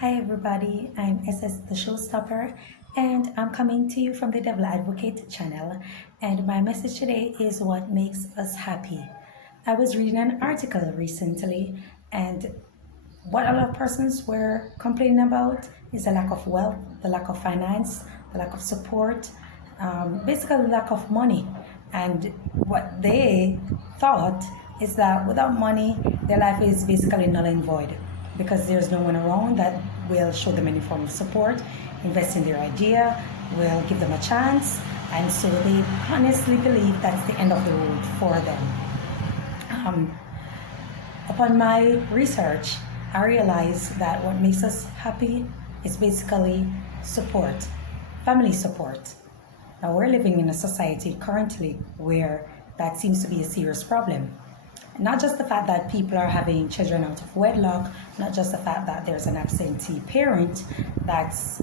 Hi everybody, I'm SS the Showstopper and I'm coming to you from the Devil Advocate channel, and my message today is what makes us happy. I was reading an article recently, and what a lot of persons were complaining about is the lack of wealth, the lack of finance, the lack of support, basically the lack of money. And what they thought is that without money, their life is basically null and void because there's no one around that will show them any form of support, invest in their idea, will give them a chance, and so they honestly believe that's the end of the road for them. Upon my research, I realized that what makes us happy is basically support, family support. Now, we're living in a society currently where that seems to be a serious problem. Not just the fact that people are having children out of wedlock, not just the fact that there's an absentee parent that's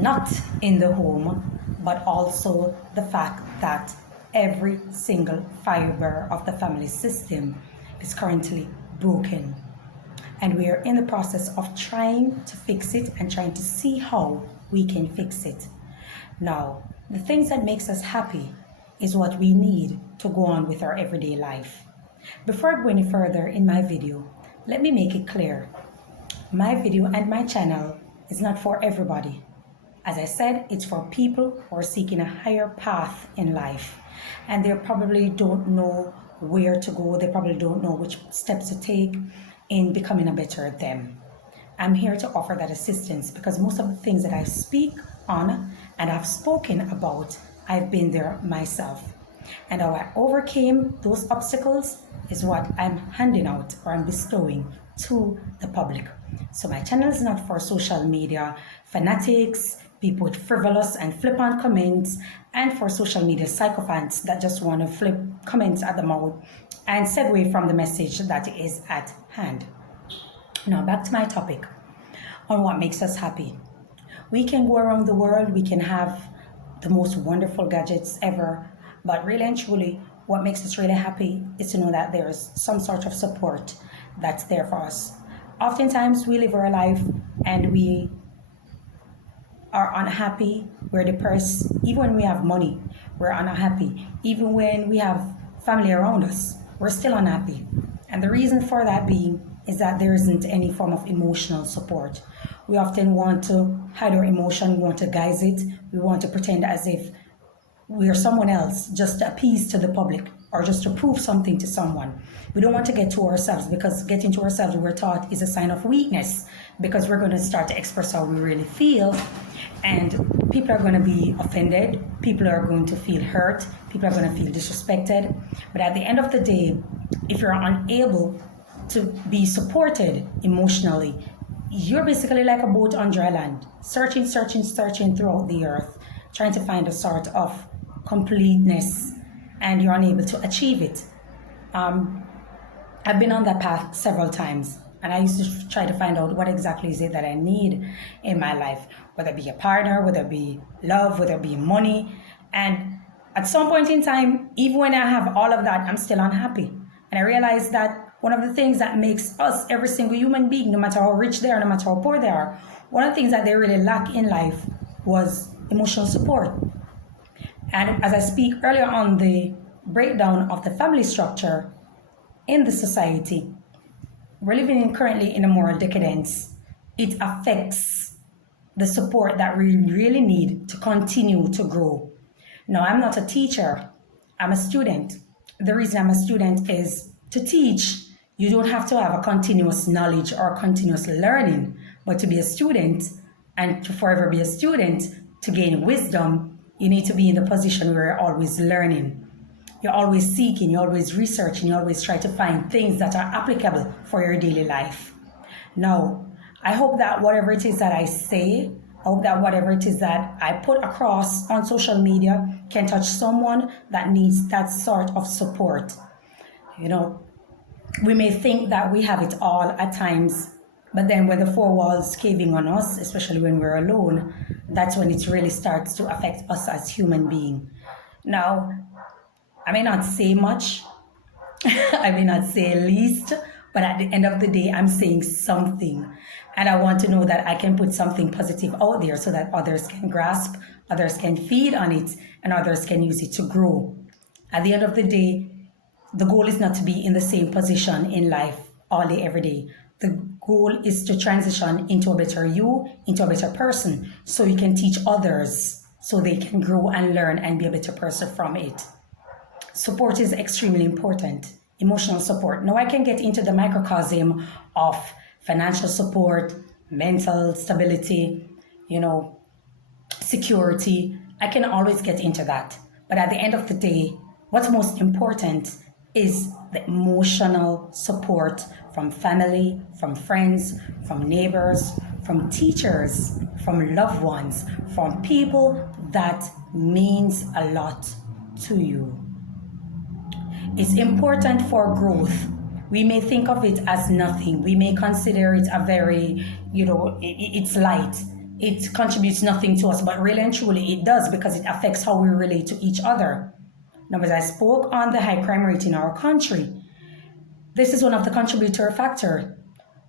not in the home, but also the fact that every single fiber of the family system is currently broken. And we are in the process of trying to fix it and trying to see how we can fix it. Now, the things that makes us happy is what we need to go on with our everyday life. Before I go any further in my video, let me make it clear. My video and my channel is not for everybody. As I said, it's for people who are seeking a higher path in life, and they probably don't know where to go. They probably don't know which steps to take in becoming a better them. I'm here to offer that assistance because most of the things that I speak on and I've spoken about, I've been there myself. And how I overcame those obstacles is what I'm handing out or I'm bestowing to the public. So my channel is not for social media fanatics, people with frivolous and flippant comments, and for social media sycophants that just want to flip comments at the mouth and segue from the message that is at hand. Now back to my topic on what makes us happy. We can go around the world, we can have the most wonderful gadgets ever, but really and truly, what makes us really happy is to know that there's some sort of support that's there for us. Oftentimes, we live our life and we are unhappy, we're depressed. Even when we have money, we're unhappy. Even when we have family around us, we're still unhappy. And the reason for that being is that there isn't any form of emotional support. We often want to hide our emotion, we want to guise it, we want to pretend as if we are someone else just to appease to the public or just to prove something to someone. We don't want to get to ourselves because getting to ourselves, we're taught, is a sign of weakness because we're going to start to express how we really feel, and people are going to be offended, people are going to feel hurt, people are going to feel disrespected. But at the end of the day, if you're unable to be supported emotionally, you're basically like a boat on dry land, searching throughout the earth, trying to find a sort of completeness, and you're unable to achieve it. I've been on that path several times, and I used to try to find out what exactly is it that I need in my life, whether it be a partner, whether it be love, whether it be money. And at some point in time, even when I have all of that, I'm still unhappy. And I realized that one of the things that makes us, every single human being, no matter how rich they are, no matter how poor they are, one of the things that they really lack in life was emotional support. And as I speak earlier on the breakdown of the family structure in the society, we're living currently in a moral decadence. It affects the support that we really need to continue to grow. Now, I'm not a teacher, I'm a student. The reason I'm a student is to teach. You don't have to have a continuous knowledge or continuous learning, but to be a student and to forever be a student, to gain wisdom, you need to be in the position where you're always learning. You're always seeking, you're always researching, you always try to find things that are applicable for your daily life. Now, I hope that whatever it is that I say, I hope that whatever it is that I put across on social media can touch someone that needs that sort of support. You know, we may think that we have it all at times, but then when the four walls caving on us, especially when we're alone, that's when it really starts to affect us as human beings. Now, I may not say much, I may not say least, But at the end of the day, I'm saying something. And I want to know that I can put something positive out there so that others can grasp, others can feed on it, and others can use it to grow. At the end of the day, the goal is not to be in the same position in life all day, every day. The goal is to transition into a better you, into a better person, so you can teach others so they can grow and learn and be a better person from it. Support is extremely important. Emotional support. Now I can get into the microcosm of financial support, mental stability, security. I can always get into that. But at the end of the day, what's most important is the emotional support from family, from friends, from neighbors, from teachers, from loved ones, from people that means a lot to you. It's important for growth. We may think of it as nothing. We may consider it a very, it's light. It contributes nothing to us, but really and truly it does, because it affects how we relate to each other. Now, as I spoke on the high crime rate in our country, this is one of the contributor factor.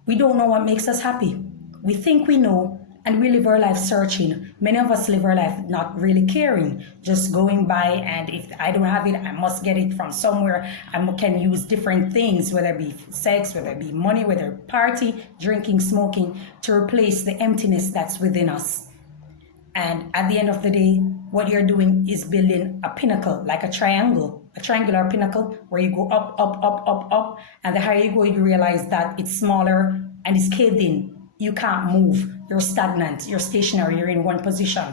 We don't know what makes us happy. We think we know, and we live our life searching. Many of us live our life not really caring, just going by, and if I don't have it, I must get it from somewhere. I can use different things, whether it be sex, whether it be money, whether it be party, drinking, smoking, to replace the emptiness that's within us. And at the end of the day, what you're doing is building a pinnacle, like a triangular pinnacle, where you go up, up, up, up, up. And the higher you go, you realize that it's smaller and it's caved in. You can't move. You're stagnant. You're stationary. You're in one position.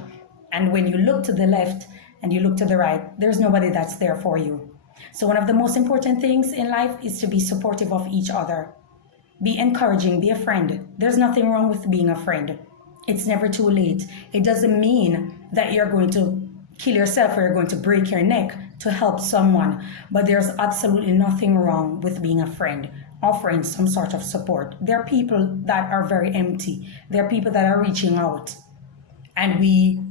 And when you look to the left and you look to the right, there's nobody that's there for you. So one of the most important things in life is to be supportive of each other. Be encouraging. Be a friend. There's nothing wrong with being a friend. It's never too late. It doesn't mean that you're going to kill yourself or you're going to break your neck to help someone. But there's absolutely nothing wrong with being a friend, offering some sort of support. There are people that are very empty. There are people that are reaching out, and we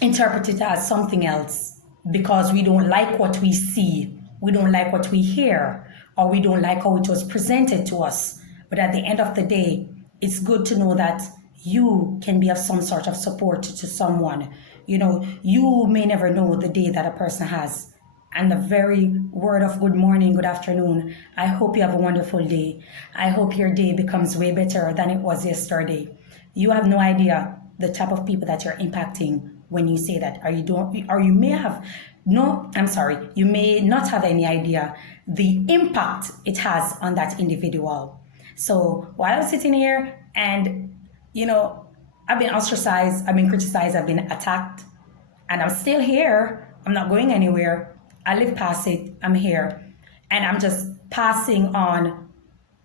interpret it as something else because we don't like what we see, we don't like what we hear, or we don't like how it was presented to us. But at the end of the day, it's good to know that you can be of some sort of support to someone. You may never know the day that a person has. And the very word of good morning, good afternoon, I hope you have a wonderful day. I hope your day becomes way better than it was yesterday. You have no idea the type of people that you're impacting when you say that. You may not have any idea the impact it has on that individual. So while I'm sitting here and I've been ostracized, I've been criticized, I've been attacked, and I'm still here. I'm not going anywhere. I live past it. I'm here. And I'm just passing on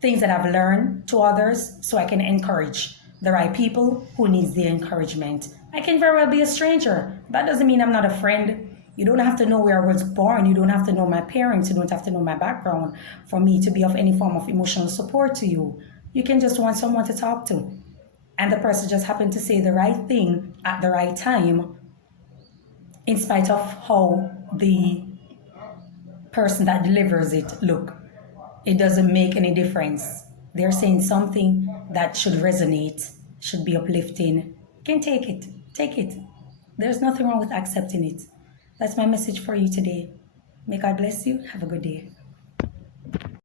things that I've learned to others so I can encourage the right people who needs the encouragement. I can very well be a stranger. That doesn't mean I'm not a friend. You don't have to know where I was born. You don't have to know my parents. You don't have to know my background for me to be of any form of emotional support to you. You can just want someone to talk to. And the person just happened to say the right thing at the right time, in spite of how the person that delivers it look. It doesn't make any difference. They're saying something that should resonate, should be uplifting. You can take it. Take it. There's nothing wrong with accepting it. That's my message for you today. May God bless you. Have a good day.